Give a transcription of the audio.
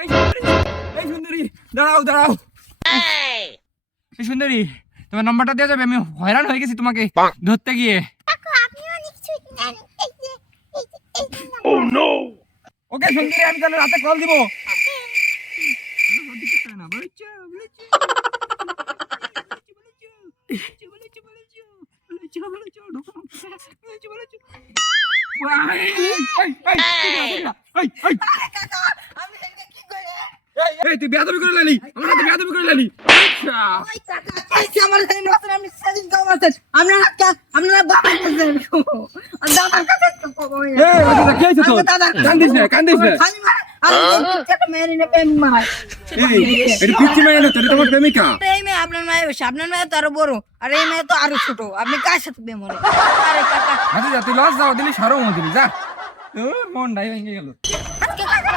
এই সুন্দরী দাঁড়াও দাঁড়াও। এই সুন্দরী তোমার নাম্বারটা দেওয়া যাবে? আমি হয়রান হয়ে গেছি তোমাকে ধরতে গিয়ে। ওকে সুন্দরী, আমি তাহলে রাতে কল দিব। তুই বেয়াদবি করে লালি, আমার সাথে বেয়াদবি করে লালি। কান্দিস না কান্দিস না। তোমার প্রেমিকা আপনার মেয়ে তো আরো বড়, আর এই মেয়ে তো আরো ছোট। আপনি কার সাথে প্রেম করেন? আরে কাকা আচ্ছা তুই লস যাও দিলি, সরম দিলি, যা। মন ডাই ভেঙে গেল। আজকে কাকা